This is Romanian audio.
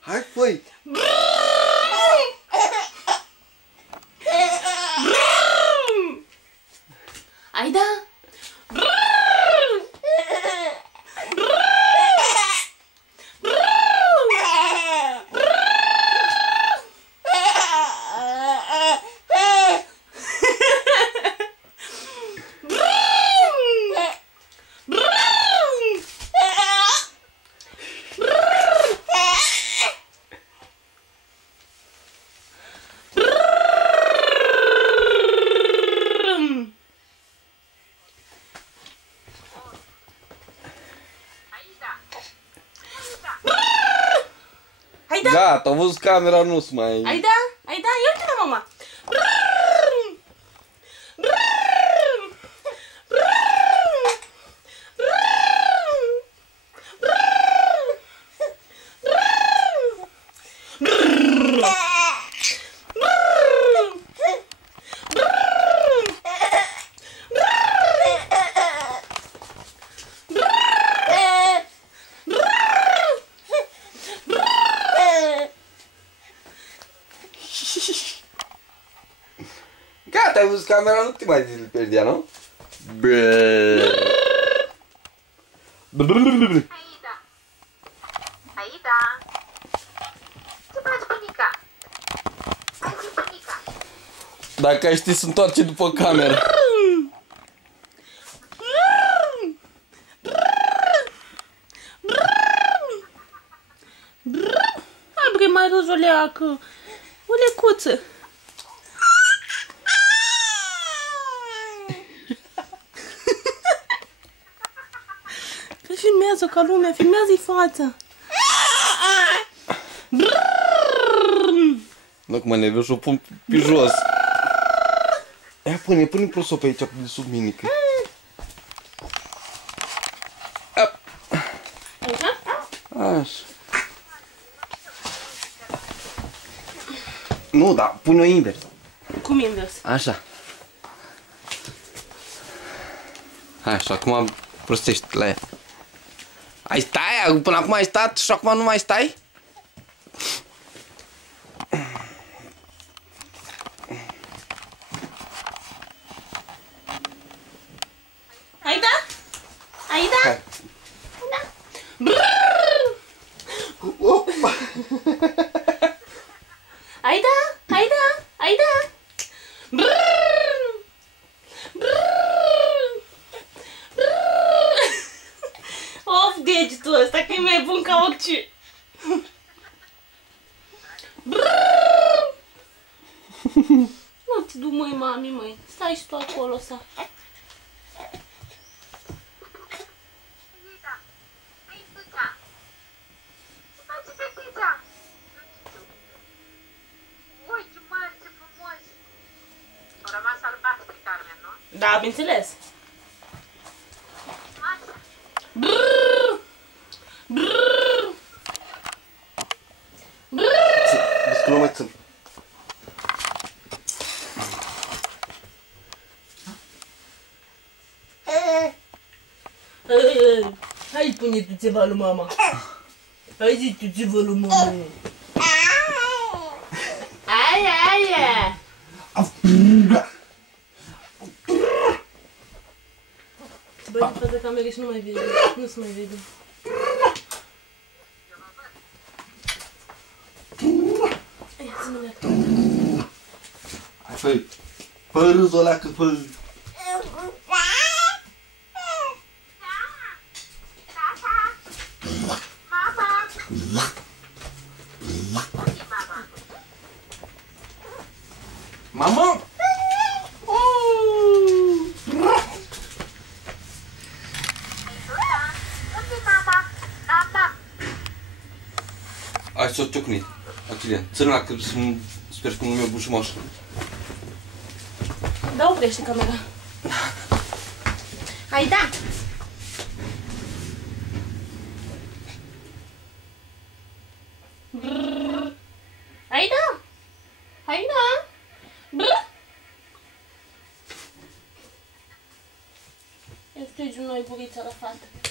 Hai, făi! Aida? Gata, am văzut camera, nu-s mai... Aida? Aida? Ia uite la mama! Gata, ai văzut camera, nu te mai pierdea, nu? Brrrr. Aida! Aida! Ce faci, bunica? Hai zi, bunica! Dacă ai ști să întoarce după cameră. Hai, bre, mai rozoleacă! O lecuță! Filmează ca lumea, filmează-i fața! Nu, că mă nervos, o pun pe jos. Ia, pune prosul pe aici, de sub minică. Așa. Nu, dar pune-o invers. Cum invers? Așa. Așa, acum prostești la ea. Ai stai? Până acum ai stat și acum nu mai stai? Aida? Aida? Hai. Aida? Aida? Aida? Of, degetul ăsta, că e mai bun ca orice. Nu te du, măi, mami, măi. Stai și tu acolo, să. Aida! Fetița! Ce faci, fetița? Ui, ce mari, ce frumoși! Au rămas albaștri, Carmen, nu? Da, bineînțeles. Așa. Desculă, mai țin. Hai, pune tu ceva lui mama. Hai, zi tu ceva lui mama. Aia, aia. Băi, în fața camerei și nu mai vede. Nu se mai vede. Ia, ține-le acolo. Hai, fă-i. Fă râzul ăla, că fă... Mama! Hai să o ciocni, Achille. Ține-la că sper că nu mi-o bușumașă. Da, oprește camera. Hai, da! Hai, da! Hai, da! Brr! știu noi, burița la fată.